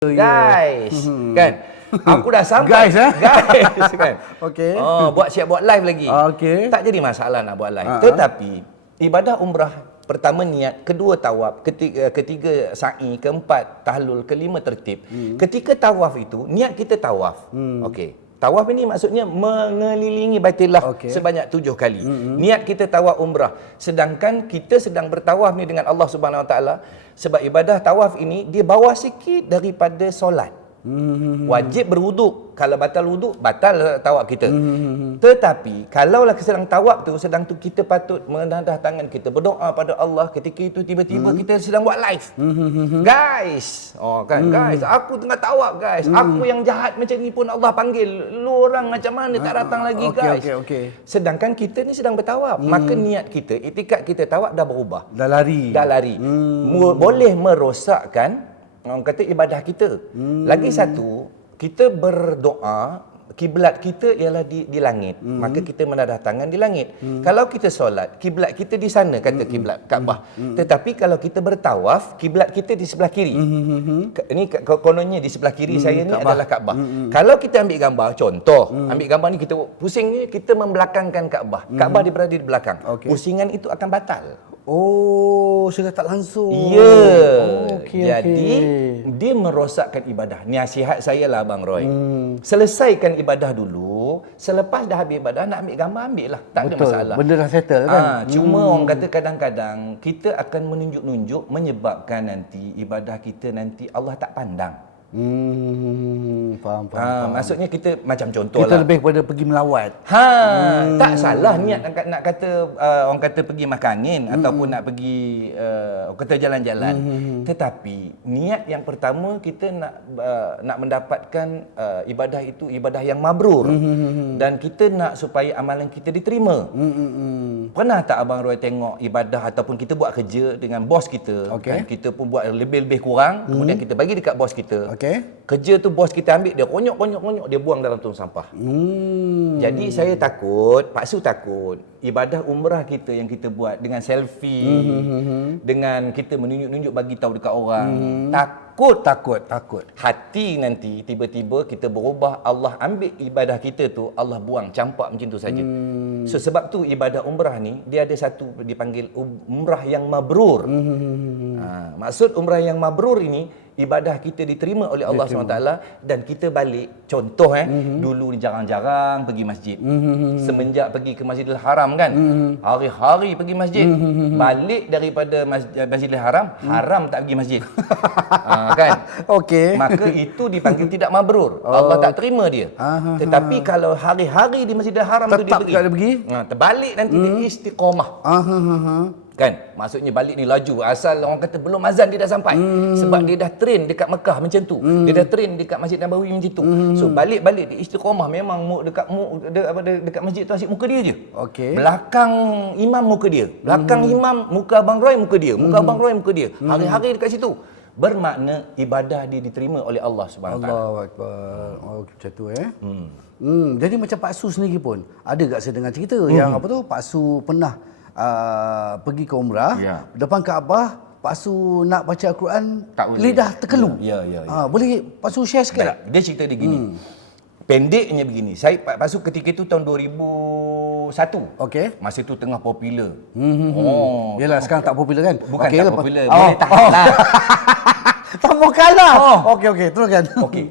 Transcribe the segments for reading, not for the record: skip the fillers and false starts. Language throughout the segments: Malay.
Guys, kan? Aku dah sampai. Guys, Guys, kan? Okey. Siap buat live lagi. Okey. Tak jadi masalah nak buat live. Tetapi ibadah umrah pertama niat, kedua tawaf, ketiga sa'i, keempat tahlul, kelima tertib. Ketika tawaf itu, niat kita tawaf. Okey. Tawaf ini maksudnya mengelilingi Baitullah sebanyak 7 kali. Niat kita tawaf umrah. Sedangkan kita sedang bertawaf ni dengan Allah Subhanahu Wa Taala, sebab ibadah tawaf ini dia bawah sikit daripada solat. Wajib berwuduk. Kalau batal wuduk, batal tawaf kita. Tetapi kalaulah sedang tawaf tu, sedang tu kita patut menadah tangan kita, berdoa pada Allah. Ketika itu tiba-tiba kita sedang buat live. Guys, guys, aku tengah tawaf guys. Aku yang jahat macam ni pun Allah panggil. Lu orang macam mana tak datang lagi guys. Sedangkan kita ni sedang bertawaf. Maka niat kita, itikad kita tawaf dah berubah. Dah lari. Boleh merosakkan orang kata ibadah kita. Lagi satu, kita berdoa, kiblat kita ialah di langit. Maka kita menadah tangan di langit. Kalau kita solat, kiblat kita di sana, kata kiblat Kaabah. Tetapi kalau kita bertawaf, kiblat kita di sebelah kiri. Ini kononnya di sebelah kiri saya ni adalah Kaabah. Kalau kita ambil gambar, contoh, ambil gambar ni kita pusing ni, kita membelakangkan Kaabah. Kaabah dia berada di belakang. Pusingan itu akan batal. Sudah tak langsung. Ya. Jadi dia merosakkan ibadah. Nasihat saya lah Abang Roy. Selesaikan ibadah dulu. Selepas dah habis ibadah, nak ambil gambar, ambil lah. Tak ada masalah. Benda dah settle kan. Cuma orang kata kadang-kadang kita akan menunjuk-nunjuk menyebabkan nanti ibadah kita nanti Allah tak pandang. Faham. Maksudnya kita macam contoh kita lah. lebih pada pergi melawat. Tak salah niat nak kata orang kata pergi makan angin ataupun nak pergi orang kata jalan-jalan. Tetapi niat yang pertama kita nak mendapatkan ibadah itu ibadah yang mabrur. Dan kita nak supaya amalan kita diterima. Pernah tak Abang Roy tengok ibadah ataupun kita buat kerja dengan bos kita, kan? Kita pun buat lebih-lebih kurang, kemudian kita bagi dekat bos kita. Kerja tu bos kita ambil, dia konyok, dia buang dalam tong sampah. Jadi saya takut, paksu takut, ibadah umrah kita yang kita buat dengan selfie, dengan kita menunjuk-nunjuk bagi tahu dekat orang, takut hati nanti tiba-tiba kita berubah, Allah ambil ibadah kita tu, Allah buang, campak macam tu saja. So sebab tu ibadah umrah ni dia ada satu dipanggil umrah yang mabrur. Maksud umrah yang mabrur ini, ibadah kita diterima oleh Allah SWT dan kita balik. Contoh dulu ni jarang-jarang pergi masjid. Semenjak pergi ke Masjidil Haram kan, hari-hari pergi masjid. Balik daripada Masjidil Haram, haram tak pergi masjid. Kan? Maka itu dipanggil tidak mabrur. Allah tak terima dia. Tetapi kalau hari-hari di Masjidil Haram tu dia pergi, terbalik nanti dia istiqamah. Kan? Maksudnya balik ni laju. Asal orang kata belum azan dia dah sampai. Sebab dia dah train dekat Mekah macam tu. Dia dah train dekat Masjid Nabawi macam tu. So balik-balik dia istiqamah. Memang dekat masjid tu asyik muka dia je. Belakang imam muka dia. Belakang imam muka Abang Roy muka dia. Muka Abang Roy muka dia. Hari-hari dekat situ. Bermakna ibadah dia diterima oleh Allah Subhanahu Wa Taala. Allahu Akbar. Macam tu Jadi macam Pak Su sendiri pun ada tak saya dengar cerita yang Pak Su pernah pergi ke umrah, depan Kaabah, Pak Su nak baca Al-Quran, lidah terkelu. Boleh Pak Su share sikit? Dia cerita dia gini. Pendeknya begini. Pak Su ketika itu tahun 2001. Masa itu tengah popular. Yalah, sekarang tak popular kan? Bukan tak popular. Boleh tahan lah. Tak mau kalah. Okey, teruskan.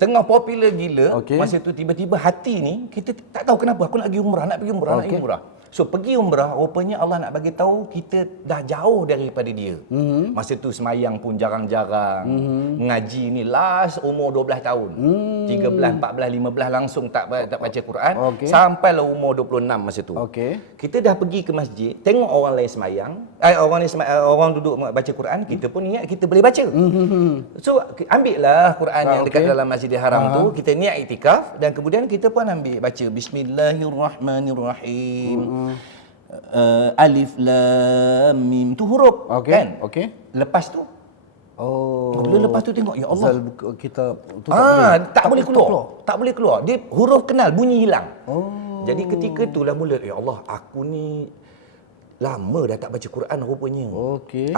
Tengah popular gila. Masa tu tiba-tiba hati ni kita tak tahu kenapa aku nak pergi umrah, nak pergi umrah. So pergi umrah, rupanya Allah nak bagi tahu kita dah jauh daripada dia. Masa tu semayang pun jarang-jarang. Mengaji ni last umur 12 tahun. 13, 14, 15 langsung tak baca Quran. Sampailah umur 26 masa tu. Kita dah pergi ke masjid, tengok orang lain semayang, orang duduk baca Quran, kita pun niat kita boleh baca. So ambillah Quran yang dekat dalam Masjidil Haram tu, kita niat iktikaf dan kemudian kita pun ambil baca Bismillahirrahmanirrahim. Alif lam mim tu huruf kan? Lepas tu bila lepas tu tengok ya Allah kita tak boleh keluar. Dia huruf kenal bunyi hilang. Jadi ketika itulah mula ya Allah, aku ni lama dah tak baca Quran rupanya.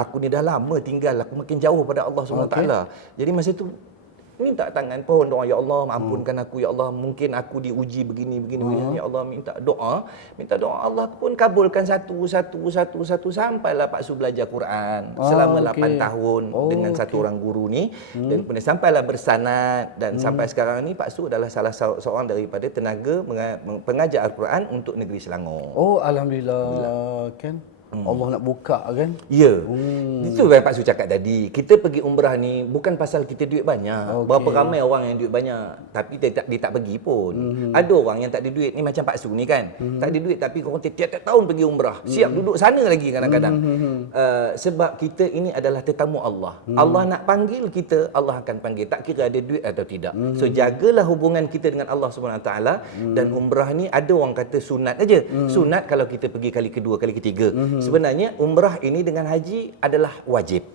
Aku ni dah lama tinggal, aku makin jauh pada Allah SWT. Jadi masa tu minta tangan pohon doa, ya Allah ampunkan aku, ya Allah mungkin aku diuji begini, ya Allah minta doa Allah pun kabulkan satu sampailah Pak Su belajar Quran selama 8 tahun dengan satu orang guru ni, dan kemudian sampailah bersanad, dan sampai sekarang ni Pak Su adalah salah seorang daripada tenaga pengajar Al-Quran untuk negeri Selangor. Oh, alhamdulillah. Kan Allah nak buka kan? Ya. Itu yang Pak Su cakap tadi. Kita pergi umrah ni bukan pasal kita duit banyak. Berapa ramai orang yang duit banyak tapi dia tak pergi pun. Ada orang yang tak ada duit ni macam Pak Su ni kan. Tak ada duit tapi korang tiap-tiap tahun pergi umrah. Siap duduk sana lagi kadang-kadang. Sebab kita ini adalah tetamu Allah. Allah nak panggil kita, Allah akan panggil. Tak kira ada duit atau tidak. So jagalah hubungan kita dengan Allah Subhanahu Wa Taala, dan umrah ni ada orang kata sunat aja. Sunat kalau kita pergi kali kedua, kali ketiga. Sebenarnya umrah ini dengan haji adalah wajib.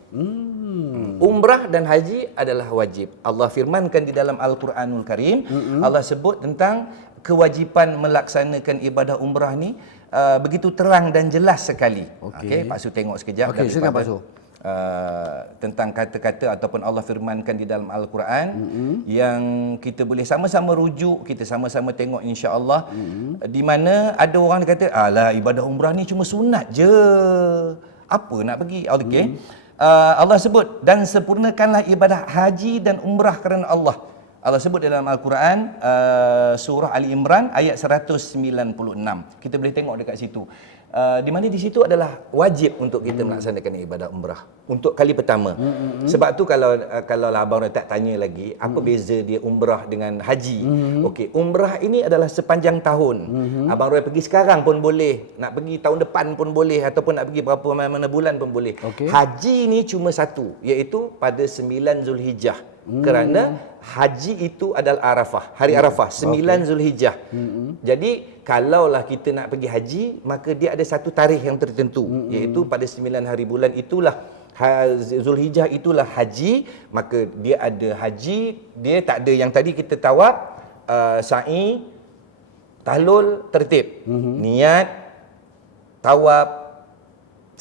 Umrah dan haji adalah wajib. Allah firmankan di dalam Al-Quranul Karim, Allah sebut tentang kewajipan melaksanakan ibadah umrah ni begitu terang dan jelas sekali. Okey, Pak Su tengok sekejap. Okey, silakan Pak Su. Tentang kata-kata ataupun Allah firmankan di dalam Al-Quran yang kita boleh sama-sama rujuk, kita sama-sama tengok insya-Allah, di mana ada orang kata alah ibadah umrah ni cuma sunat je, apa nak pergi. Okey. Allah sebut, dan sempurnakanlah ibadah haji dan umrah kerana Allah. Allah sebut dalam Al-Quran, surah Ali Imran ayat 196. Kita boleh tengok dekat situ. Di mana di situ adalah wajib untuk kita melaksanakan ibadah umrah untuk kali pertama. Sebab tu kalau abang tak tanya lagi apa beza dia umrah dengan haji. Okey, umrah ini adalah sepanjang tahun. Abang Roy pergi sekarang pun boleh, nak pergi tahun depan pun boleh, ataupun nak pergi berapa mana bulan pun boleh. Haji ni cuma satu, iaitu pada 9 Zulhijjah. Kerana haji itu adalah Arafah, hari Arafah, 9 Zulhijjah. Jadi kalaulah kita nak pergi haji, maka dia ada satu tarikh yang tertentu, iaitu pada 9 hari bulan itulah Zulhijjah, itulah haji. Maka dia ada haji, dia tak ada yang tadi kita tawaf, sa'i, tahlul, tertib. Niat, tawaf,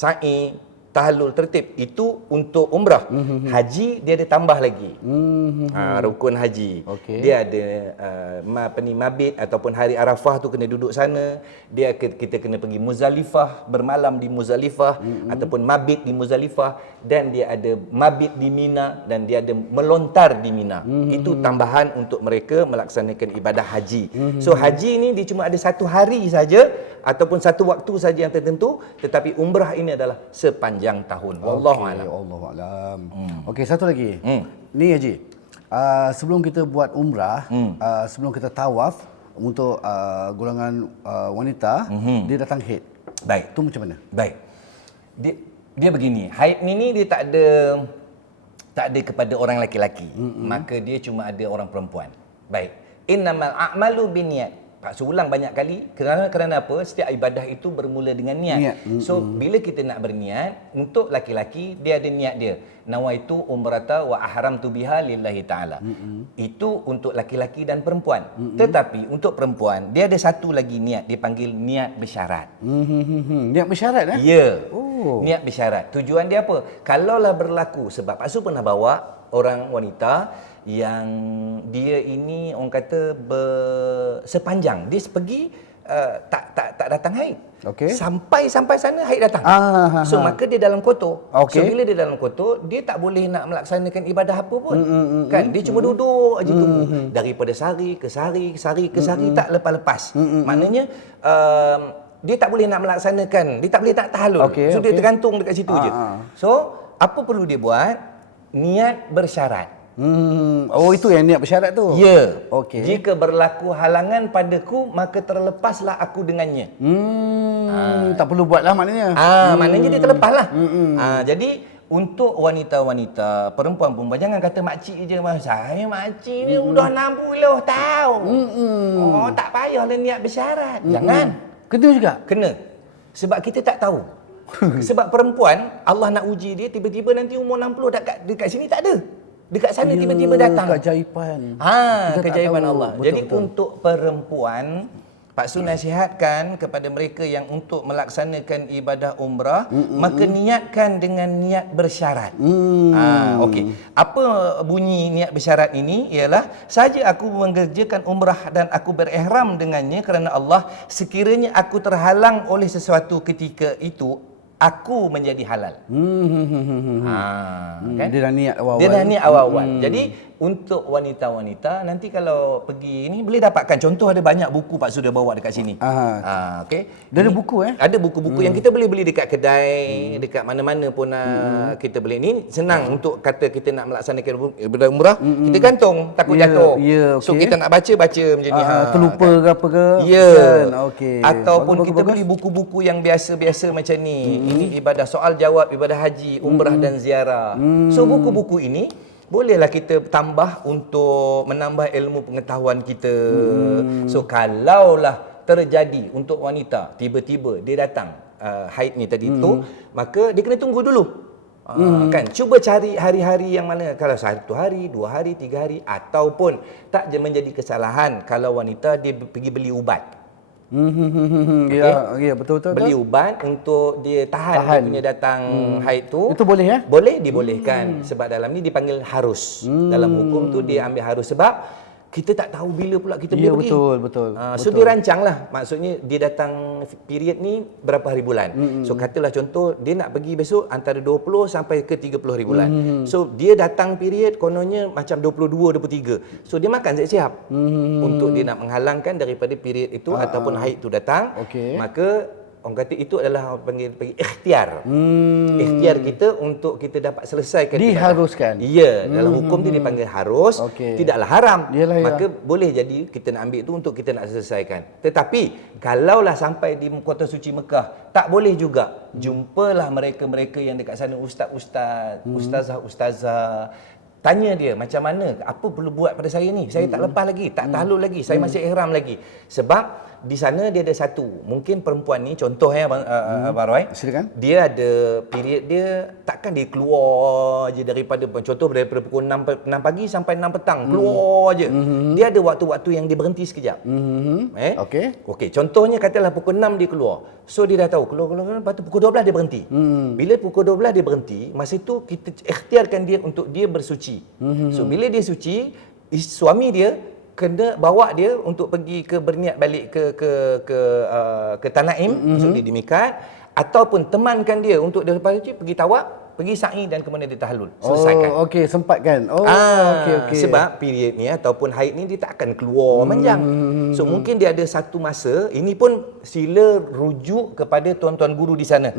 sa'i, tahlul, tertib, itu untuk umrah. Haji dia ada tambah lagi. Rukun haji. Dia ada mabit ataupun hari Arafah tu kena duduk sana. Kita kena pergi Muzdalifah, bermalam di Muzdalifah, ataupun mabit di Muzdalifah, dan dia ada mabit di Mina, dan dia ada melontar di Mina. Itu tambahan untuk mereka melaksanakan ibadah haji. So haji ni dia cuma ada satu hari saja ataupun satu waktu saja yang tertentu, tetapi umrah ini adalah sepanjang tahun. Wallahu a'lam. Wallahu a'lam. Okey, satu lagi. Ni Haji. Sebelum kita buat umrah, sebelum kita tawaf untuk golongan wanita, dia datang haid. Baik. Tu macam mana? Baik. Dia begini, haid ni dia tak ada kepada orang lelaki-lelaki. Maka dia cuma ada orang perempuan. Baik. Innamal a'malu binniyat. Pak Su ulang banyak kali, kerana apa? Setiap ibadah itu bermula dengan niat. So bila kita nak berniat, untuk laki-laki dia ada niat dia. Nawaitu umrata wa ahramtu biha lillahi taala. Itu untuk laki-laki dan perempuan. Tetapi untuk perempuan dia ada satu lagi niat, dipanggil niat bersyarat. Niat bersyarat Ya. Niat bersyarat. Tujuan dia apa? Kalaulah berlaku, sebab Pak Su pernah bawa orang wanita yang dia ini orang kata sepanjang dia pergi tak datang haid. Sampai sana haid datang. So maka dia dalam kotor. So bila dia dalam kotor, dia tak boleh nak melaksanakan ibadah apa pun. Kan dia cuma duduk aja tunggu daripada sehari ke sehari tak lepas-lepas. Maknanya dia tak boleh nak melaksanakan, dia tak boleh tak tahlul. So dia tergantung dekat situ je. So apa perlu dia buat? Niat bersyarat. Oh, itu yang niat bersyarat tu. Ya. Jika berlaku halangan padaku, maka terlepaslah aku dengannya. Tak perlu buatlah maknanya. Maknanya dia terlepaslah. Jadi untuk wanita-wanita, perempuan-perempuan, jangan kata makcik je. Saya makcik ni udah 60 tahun. Tak payahlah niat bersyarat. Jangan. Kena juga? Kena. Sebab kita tak tahu. Sebab perempuan, Allah nak uji dia, tiba-tiba nanti umur 60 dekat sini tak ada. Dekat sana tiba-tiba datang. Keajaiban. Keajaiban Allah. Betul, jadi betul. Untuk perempuan, Pak Su nasihatkan kepada mereka yang untuk melaksanakan ibadah umrah, maka niatkan dengan niat bersyarat. Okey. Apa bunyi niat bersyarat ini? Ialah, saja aku mengerjakan umrah dan aku berihram dengannya kerana Allah, sekiranya aku terhalang oleh sesuatu ketika itu, aku menjadi halal. Kan? Dia dah niat awal-awal. Dia dah niat awal-awal. Jadi untuk wanita-wanita nanti kalau pergi ni boleh dapatkan contoh, ada banyak buku Pak sudah bawa dekat sini. Okey. Dia ada buku Ada buku-buku yang kita boleh beli dekat kedai, dekat mana-mana pun kita boleh. Ni senang untuk kata kita nak melaksanakan ibadah umrah, kita gantung, takut jatuh. So kita nak baca macam ni. Terlupa ke apa ke? Kan? Okey. Ataupun kita beli buku-buku yang biasa-biasa macam ni. Ini ibadah soal jawab, ibadah haji, umrah dan ziarah. So buku-buku ini bolehlah kita tambah untuk menambah ilmu pengetahuan kita. So kalaulah terjadi untuk wanita tiba-tiba dia datang haid ni tadi tu, maka dia kena tunggu dulu. Kan, cuba cari hari-hari yang mana, kalau 1 hari, 2 hari, 3 hari, ataupun tak menjadi kesalahan kalau wanita dia pergi beli ubat. Ya, betul-betul. Beli ubat untuk dia tahan dia punya datang haid tu. Itu boleh ya? Boleh, dibolehkan. Sebab dalam ni dipanggil harus. Dalam hukum tu dia ambil harus sebab kita tak tahu bila pula kita boleh pergi. Betul. So dia rancang lah. Maksudnya dia datang period ni berapa hari bulan. So katalah contoh dia nak pergi besok antara 20 sampai ke 30 hari bulan. So dia datang period kononnya macam 22, 23. So dia makan siap-siap untuk dia nak menghalangkan daripada period itu ataupun haid tu datang. Maka orang kata itu adalah panggil ikhtiar. Ikhtiar kita untuk kita dapat selesaikan. Diharuskan. Ya, dalam hukum dia dipanggil harus, tidaklah haram. Maka boleh jadi kita nak ambil itu untuk kita nak selesaikan. Tetapi kalaulah sampai di kota suci Mekah, tak boleh juga. Jumpalah mereka-mereka yang dekat sana, ustaz-ustaz, ustazah-ustazah. Tanya dia macam mana, apa perlu buat pada saya ni? Saya tak lepas lagi, tak tahlul lagi, saya masih ihram lagi. Sebab di sana dia ada satu, mungkin perempuan ni contoh ya Abang Roy. Silakan. Dia ada period dia, takkan dia keluar je daripada contoh daripada pukul 6 pagi sampai 6 petang, keluar je. Dia ada waktu-waktu yang dia berhenti sekejap. Okey, contohnya katalah pukul 6 dia keluar. So dia dah tahu keluar, lepas tu pukul 12 dia berhenti. Bila pukul 12 dia berhenti, masa tu kita ikhtiarkan dia untuk dia bersuci. So bila dia suci, suami dia kena bawa dia untuk pergi ke berniat balik ke Tanaim, maksud dia di mikat, ataupun temankan dia untuk dia lepas suci pergi tawaf, pergi sa'i dan kemudian dia tahlul. Selesaikan. Okey, sempatkan. Okey. Sebab period ni ataupun haid ni dia tak akan keluar panjang. So mungkin dia ada satu masa, ini pun sila rujuk kepada tuan-tuan guru di sana.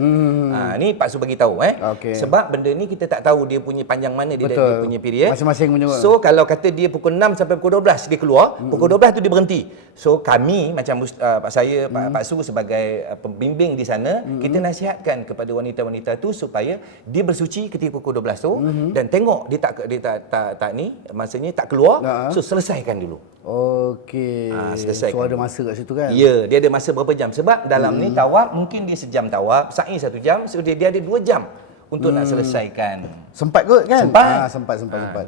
Ni Pak Su bagi tahu Sebab benda ni kita tak tahu dia punya panjang mana dia punya period. Masing-masing punya. So kalau kata dia pukul 6 sampai pukul 12 dia keluar, pukul 12 tu dia berhenti. So kami macam saya Pak Su sebagai pembimbing di sana, kita nasihatkan kepada wanita-wanita tu supaya dia bersuci ketika pukul 12 tu dan tengok dia tak ni, maksudnya tak keluar, so selesaikan dulu. Okey. Selesaikan. So ada masa kat situ kan? Ya, dia ada masa berapa jam. Sebab dalam ni tawaf mungkin dia sejam tawaf, sa'i 1 jam, so dia ada 2 jam untuk nak selesaikan. Sempat kot kan? Sempat. Sempat.